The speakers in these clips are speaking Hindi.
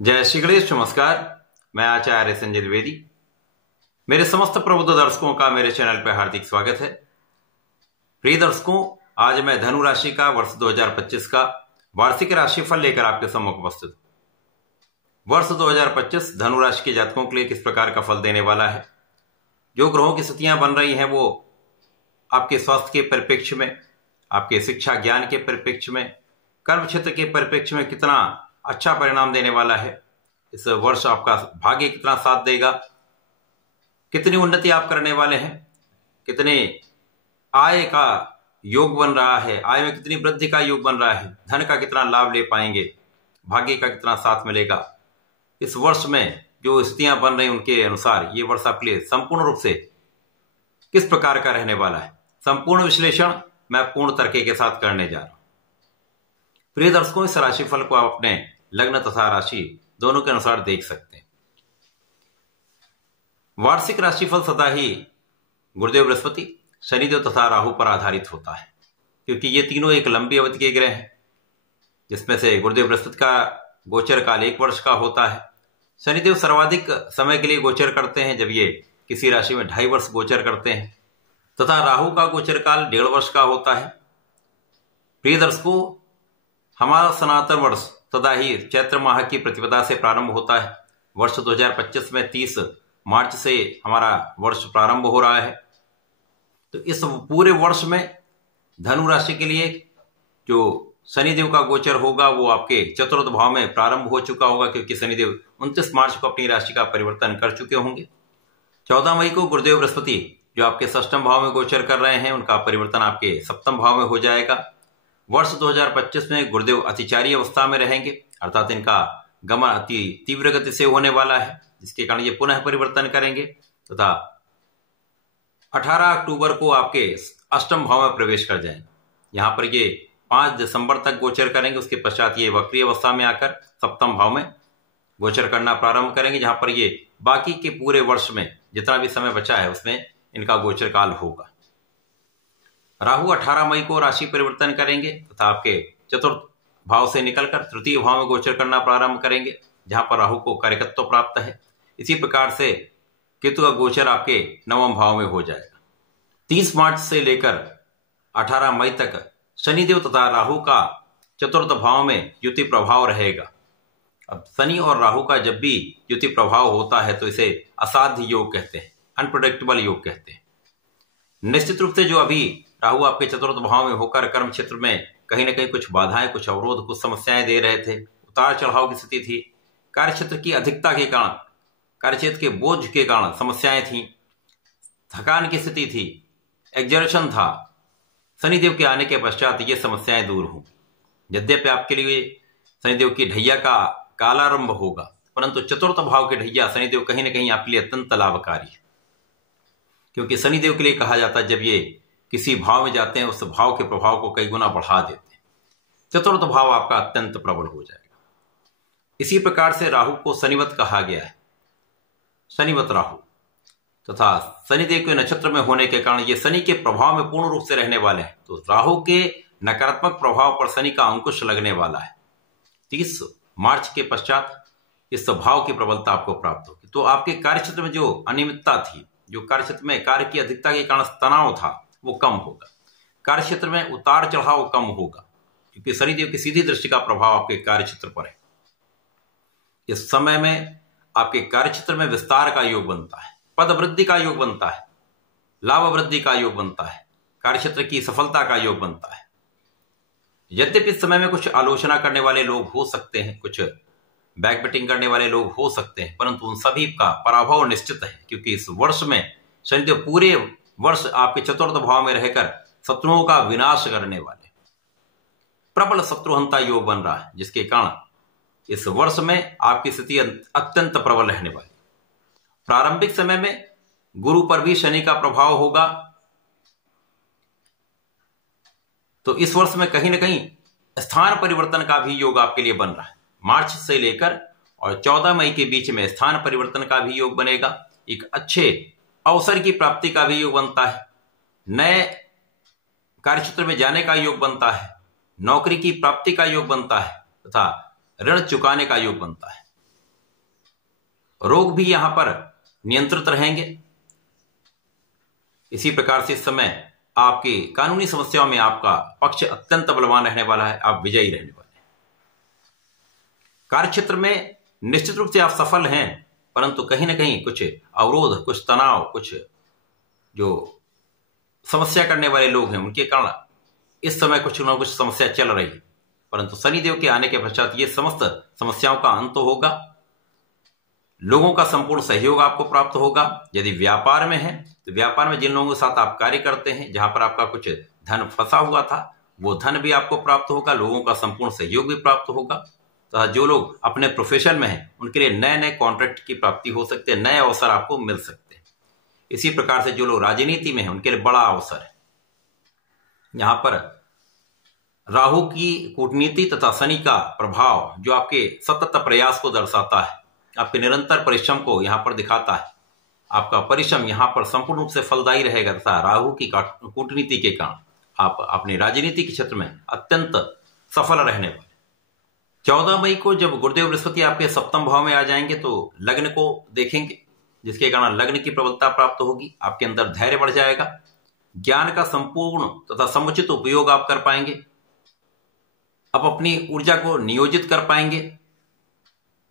जय श्री गणेश। नमस्कार, मैं आचार्य संजय द्विवेदी। मेरे समस्त प्रबुद्ध दर्शकों का मेरे चैनल पर हार्दिक स्वागत है। प्रिय दर्शकों, आज मैं धनु राशि का वर्ष 2025 का वार्षिक राशिफल लेकर आपके सम्मुख उपस्थित हूं। वर्ष 2025 धनु राशि के जातकों के लिए किस प्रकार का फल देने वाला है, जो ग्रहों की स्थितियां बन रही हैं वो आपके स्वास्थ्य के परिप्रेक्ष्य में, आपके शिक्षा ज्ञान के परिप्रेक्ष्य में, कर्म क्षेत्र के परिप्रेक्ष्य में कितना अच्छा परिणाम देने वाला है। इस वर्ष आपका भाग्य कितना साथ देगा, कितनी उन्नति आप करने वाले हैं, कितने आय का योग बन रहा है, आय में कितनी वृद्धि का योग बन रहा है, धन का कितना लाभ ले पाएंगे, भाग्य का कितना साथ मिलेगा। इस वर्ष में जो स्थितियां बन रही उनके अनुसार ये वर्ष आपके लिए संपूर्ण रूप से किस प्रकार का रहने वाला है, संपूर्ण विश्लेषण मैं पूर्ण तर्क के साथ करने जा रहा हूं। प्रिय दर्शकों, इस राशिफल को आप अपने लग्न तथा राशि दोनों के अनुसार देख सकते हैं। वार्षिक राशिफल सदा ही गुरुदेव बृहस्पति, शनिदेव तथा राहु पर आधारित होता है, क्योंकि ये तीनों एक लंबी अवधि के ग्रह हैं, जिसमें से गुरुदेव बृहस्पति का गोचर काल 1 वर्ष का होता है। शनिदेव सर्वाधिक समय के लिए गोचर करते हैं, जब ये किसी राशि में 2.5 वर्ष गोचर करते हैं, तथा राहु का गोचर काल 1.5 वर्ष का होता है। प्रिय दर्शकों, हमारा सनातन वर्ष सदा ही चैत्र माह की प्रतिपदा से प्रारंभ होता है। वर्ष 2025 में 30 मार्च से हमारा वर्ष प्रारंभ हो रहा है। तो इस पूरे वर्ष में धनु राशि के लिए जो शनिदेव का गोचर होगा वो आपके चतुर्थ भाव में प्रारंभ हो चुका होगा, क्योंकि शनिदेव 29 मार्च को अपनी राशि का परिवर्तन कर चुके होंगे। 14 मई को गुरुदेव बृहस्पति जो आपके षष्ठम भाव में गोचर कर रहे हैं, उनका परिवर्तन आपके सप्तम भाव में हो जाएगा। वर्ष 2025 में गुरुदेव अतिचारी अवस्था में रहेंगे, अर्थात इनका गमन अति तीव्र गति से होने वाला है, जिसके कारण ये पुनः परिवर्तन करेंगे तथा 18 अक्टूबर को आपके अष्टम भाव में प्रवेश कर जाएंगे। यहां पर ये 5 दिसंबर तक गोचर करेंगे। उसके पश्चात ये वक्री अवस्था में आकर सप्तम भाव में गोचर करना प्रारंभ करेंगे, जहां पर ये बाकी के पूरे वर्ष में जितना भी समय बचा है उसमें इनका गोचर काल होगा। राहु 18 मई को राशि परिवर्तन करेंगे तथा आपके चतुर्थ भाव से निकलकर तृतीय भाव में गोचर करना प्रारंभ करेंगे, जहां पर राहु को कार्यकत्व प्राप्त है। इसी प्रकार से केतु का गोचर आपके 9वें भाव में हो जाएगा। 30 मार्च से लेकर 18 मई तक शनिदेव तथा राहु का चतुर्थ भाव में युति प्रभाव रहेगा। अब शनि और राहु का जब भी युति प्रभाव होता है तो इसे असाध्य योग कहते हैं, अनप्रेडिक्टेबल योग कहते हैं। निश्चित रूप से जो अभी राहु आपके चतुर्थ भाव में होकर कर्म क्षेत्र में कहीं ना कहीं कुछ बाधाएं, कुछ अवरोध, कुछ समस्याएं दे रहे थे, उतार चढ़ाव की स्थिति थी, कार्य क्षेत्र की अधिकता के कारण, कार्य क्षेत्र के बोझ के कारण समस्याएं थी, थकान की स्थिति थी, एग्जर्शन था। शनिदेव के आने के पश्चात ये समस्याएं दूर हों। यद्यपि आपके लिए शनिदेव की ढैया का कालारंभ होगा, परंतु चतुर्थ भाव की ढैया शनिदेव कहीं ना कहीं आपके लिए अत्यंत लाभकारी है, क्योंकि शनिदेव के लिए कहा जाता है जब ये किसी भाव में जाते हैं उस भाव के प्रभाव को कई गुना बढ़ा देते हैं। चतुर्थ भाव आपका अत्यंत प्रबल हो जाएगा। इसी प्रकार से राहु को शनिवत कहा गया है, शनिवत राहु, तथा शनिदेव के नक्षत्र में होने के कारण ये शनि के प्रभाव में पूर्ण रूप से रहने वाले हैं। तो राहु के नकारात्मक प्रभाव पर शनि का अंकुश लगने वाला है। 30 मार्च के पश्चात इस भाव की प्रबलता आपको प्राप्त होगी। तो आपके कार्य क्षेत्र में जो अनियमितता थी, जो कार्य क्षेत्र में कार्य की अधिकता के कारण तनाव था, वो कम होगा। कार्य क्षेत्र में उतार चढ़ाव कम होगा, क्योंकि शनिदेव की सीधी दृष्टि का प्रभाव आपके कार्य क्षेत्र पर है। इस समय में आपके कार्य क्षेत्र में विस्तार का योग बनता है, पद वृद्धि का योग बनता है, लाभ वृद्धि का योग बनता है, कार्य क्षेत्र की सफलता का योग बनता है। यद्यपि इस समय में कुछ आलोचना करने वाले लोग हो सकते हैं, कुछ बैकबिटिंग करने वाले लोग हो सकते हैं, परंतु उन सभी का पराभव निश्चित है, क्योंकि इस वर्ष में शनिदेव पूरे वर्ष आपके चतुर्थ भाव में रहकर शत्रुओं का विनाश करने वाले, प्रबल शत्रुहंता योग बन रहा है, जिसके कारण इस वर्ष में आपकी स्थिति अत्यंत प्रबल रहने वाली। प्रारंभिक समय में गुरु पर भी शनि का प्रभाव होगा, तो इस वर्ष में कहीं ना कहीं स्थान परिवर्तन का भी योग आपके लिए बन रहा है। मार्च से लेकर और 14 मई के बीच में स्थान परिवर्तन का भी योग बनेगा। एक अच्छे अवसर की प्राप्ति का भी योग बनता है, नए कार्यक्षेत्र में जाने का योग बनता है, नौकरी की प्राप्ति का योग बनता है तथा ऋण चुकाने का योग बनता है। रोग भी यहां पर नियंत्रित रहेंगे। इसी प्रकार से इस समय आपकी कानूनी समस्याओं में आपका पक्ष अत्यंत बलवान रहने वाला है, आप विजयी रहने वाले हैं। कार्यक्षेत्र में निश्चित रूप से आप सफल हैं, परंतु कहीं ना कहीं कुछ अवरोध, कुछ तनाव, कुछ जो समस्या करने वाले लोग हैं उनके कारण इस समय कुछ ना कुछ समस्या चल रही है, परंतु शनिदेव के आने के पश्चात ये समस्त समस्याओं का अंत होगा। लोगों का संपूर्ण सहयोग आपको प्राप्त होगा। यदि व्यापार में है तो व्यापार में जिन लोगों के साथ आप कार्य करते हैं, जहां पर आपका कुछ धन फंसा हुआ था, वो धन भी आपको प्राप्त होगा, लोगों का संपूर्ण सहयोग भी प्राप्त होगा। तो जो लोग अपने प्रोफेशन में हैं उनके लिए नए नए कॉन्ट्रैक्ट की प्राप्ति हो सकती है, नए अवसर आपको मिल सकते हैं। इसी प्रकार से जो लोग राजनीति में हैं उनके लिए बड़ा अवसर है। यहां पर राहु की कूटनीति तथा शनि का प्रभाव जो आपके सतत प्रयास को दर्शाता है, आपके निरंतर परिश्रम को यहां पर दिखाता है। आपका परिश्रम यहां पर संपूर्ण रूप से फलदायी रहेगा तथा राहु की कूटनीति के कारण आप अपने राजनीति के क्षेत्र में अत्यंत सफल रहने वाले। 14 मई को जब गुरुदेव बृहस्पति आपके सप्तम भाव में आ जाएंगे तो लग्न को देखेंगे, जिसके कारण लग्न की प्रबलता प्राप्त होगी, आपके अंदर धैर्य बढ़ जाएगा, ज्ञान का संपूर्ण तथा समुचित उपयोग आप कर पाएंगे, आप अपनी ऊर्जा को नियोजित कर पाएंगे।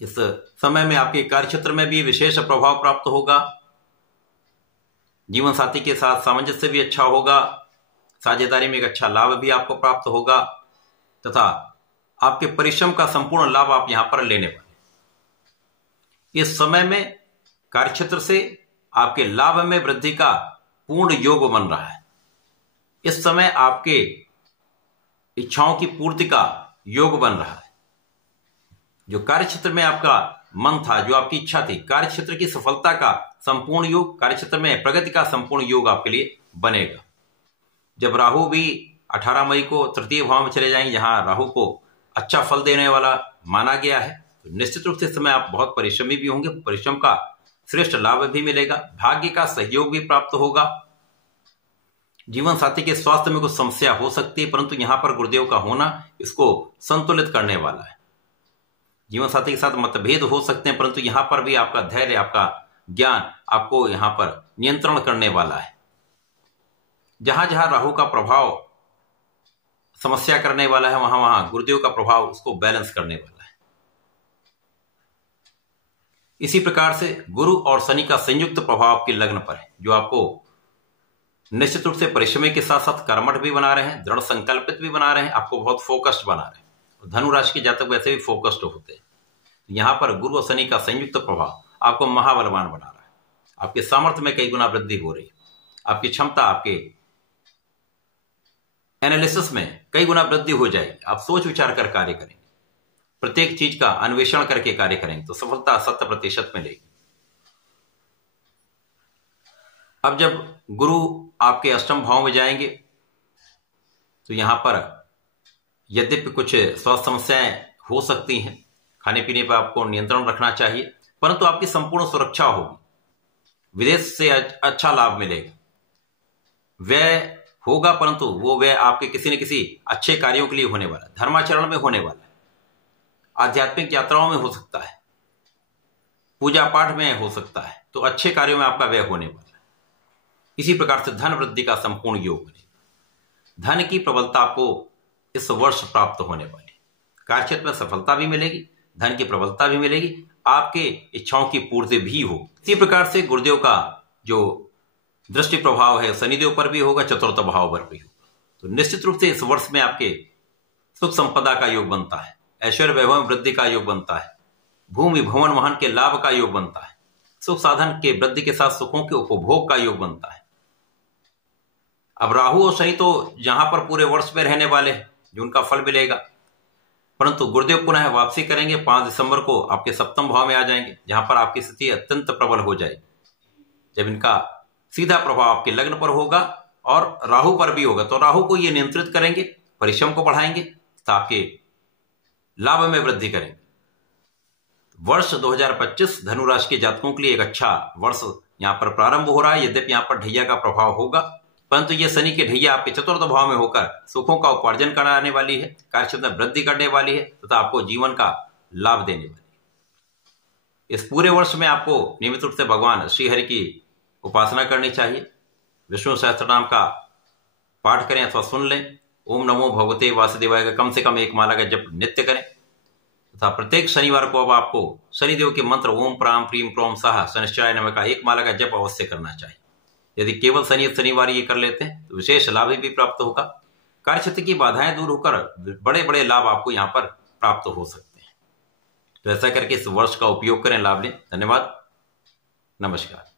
इस समय में आपके कार्यक्षेत्र में भी विशेष प्रभाव प्राप्त होगा। जीवन साथी के साथ सामंजस्य भी अच्छा होगा, साझेदारी में एक अच्छा लाभ भी आपको प्राप्त होगा तथा आपके परिश्रम का संपूर्ण लाभ आप यहां पर लेने वाले। इस समय में कार्यक्षेत्र से आपके लाभ में वृद्धि का पूर्ण योग बन रहा है। इस समय आपके इच्छाओं की पूर्ति का योग बन रहा है। जो कार्यक्षेत्र में आपका मन था, जो आपकी इच्छा थी, कार्यक्षेत्र की सफलता का संपूर्ण योग, कार्यक्षेत्र में प्रगति का संपूर्ण योग आपके लिए बनेगा। जब राहु भी 18 मई को तृतीय भाव में चले जाएंगे, जहां राहु को अच्छा फल देने वाला माना गया है, तो निश्चित रूप से इस समय आप बहुत परिश्रमी भी होंगे, परिश्रम का श्रेष्ठ लाभ भी मिलेगा, भाग्य का सहयोग भी प्राप्त होगा। जीवन साथी के स्वास्थ्य में कुछ समस्या हो सकती है, परंतु यहां पर गुरुदेव का होना इसको संतुलित करने वाला है। जीवन साथी के साथ मतभेद हो सकते हैं, परंतु यहां पर भी आपका धैर्य, आपका ज्ञान आपको यहां पर नियंत्रण करने वाला है। जहां जहां राहु का प्रभाव समस्या करने वाला है, वहां वहां गुरुदेव का प्रभाव उसको बैलेंस करने वाला है। इसी प्रकार से गुरु और शनि का संयुक्त प्रभाव आपके लग्न पर है, जो आपको निश्चित रूप से परिश्रमी के साथ साथ कर्मठ भी बना रहे हैं, दृढ़ संकल्पित भी बना रहे हैं, आपको बहुत फोकस्ड बना रहे हैं। धनु राशि के जातक वैसे भी फोकस्ड होते हैं। यहां पर गुरु और शनि का संयुक्त प्रभाव आपको महाबलवान बना रहा है। आपके सामर्थ्य में कई गुना वृद्धि हो रही है, आपकी क्षमता, आपके एनालिसिस में कई गुना वृद्धि हो जाएगी। आप सोच विचार कर कार्य करेंगे, प्रत्येक चीज का अन्वेषण करके कार्य करेंगे तो सफलता 100% मिलेगी। अब जब गुरु आपके अष्टम भाव में जाएंगे तो यहां पर यद्यपि कुछ स्वास्थ्य समस्याएं हो सकती हैं, खाने पीने पर आपको नियंत्रण रखना चाहिए, परंतु आपकी संपूर्ण सुरक्षा होगी। विदेश से अच्छा लाभ मिलेगा, व्यय होगा, परंतु वो व्यय आपके किसी न किसी अच्छे कार्यों के लिए होने वाला है, धर्माचरण में होने वाला है, आध्यात्मिक यात्राओं में हो सकता है, पूजा पाठ में हो सकता है, तो अच्छे कार्यों में आपका व्यय होने वाला है। इसी प्रकार से धन वृद्धि का संपूर्ण योग बनेगा। धन की प्रबलता आपको इस वर्ष प्राप्त होने वाली, कार्यक्षेत्र में सफलता भी मिलेगी, धन की प्रबलता भी मिलेगी, आपके इच्छाओं की पूर्ति भी हो। इसी प्रकार से गुरुदेव का जो दृष्टि प्रभाव है शनिदेव पर भी होगा, चतुर्थ भाव पर भी होगा। तो निश्चित रूप से इस वर्ष में आपके सुख संपदा का योग बनता है, ऐश्वर्य वैभव वृद्धि का योग बनता है, भूमि भवन वाहन के लाभ का योग बनता है, सुख साधन के वृद्धि के साथ सुखों के उपभोग का योग बनता है। अब राहु और शनि तो जहां पर पूरे वर्ष में रहने वाले हैं, जो उनका फल मिलेगा, परंतु गुरुदेव पुनः वापसी करेंगे 5 दिसंबर को, आपके सप्तम भाव में आ जाएंगे, जहां पर आपकी स्थिति अत्यंत प्रबल हो जाएगी। जब इनका सीधा प्रभाव आपके लग्न पर होगा और राहु पर भी होगा, तो राहु को ये नियंत्रित करेंगे, परिश्रम को बढ़ाएंगे, तो आपके लाभ में वृद्धि करेंगे। वर्ष 2025 धनु राशि के जातकों के लिए एक अच्छा वर्ष यहां पर प्रारंभ हो रहा है। यद्यपि यहां पर ढैया का प्रभाव होगा, परंतु ये शनि की ढैया आपके चतुर्थ भाव में होकर सुखों का उपार्जन कराने वाली है, कार्यक्षेत्र में वृद्धि करने वाली है तथा आपको जीवन का लाभ देने वाली है। इस पूरे वर्ष में आपको नियमित रूप से भगवान श्री हरि की उपासना करनी चाहिए। विष्णु सहस्त्रनाम का पाठ करें अथवा सुन लें। ओम नमो भगवते वासुदेवाय का कम से कम 1 माला का जप नित्य करें तथा प्रत्येक शनिवार को अब आपको शनिदेव के मंत्र ओम प्राम प्रीम प्रोम साहा शनिश्चराय नमः का 1 माला का जप अवश्य करना चाहिए। यदि केवल शनिवार ये कर लेते हैं तो विशेष लाभ भी प्राप्त होगा। कार्यक्षेत्र की बाधाएं दूर होकर बड़े बड़े लाभ आपको यहाँ पर प्राप्त हो सकते हैं। तो ऐसा करके इस वर्ष का उपयोग करें, लाभ लें। धन्यवाद, नमस्कार।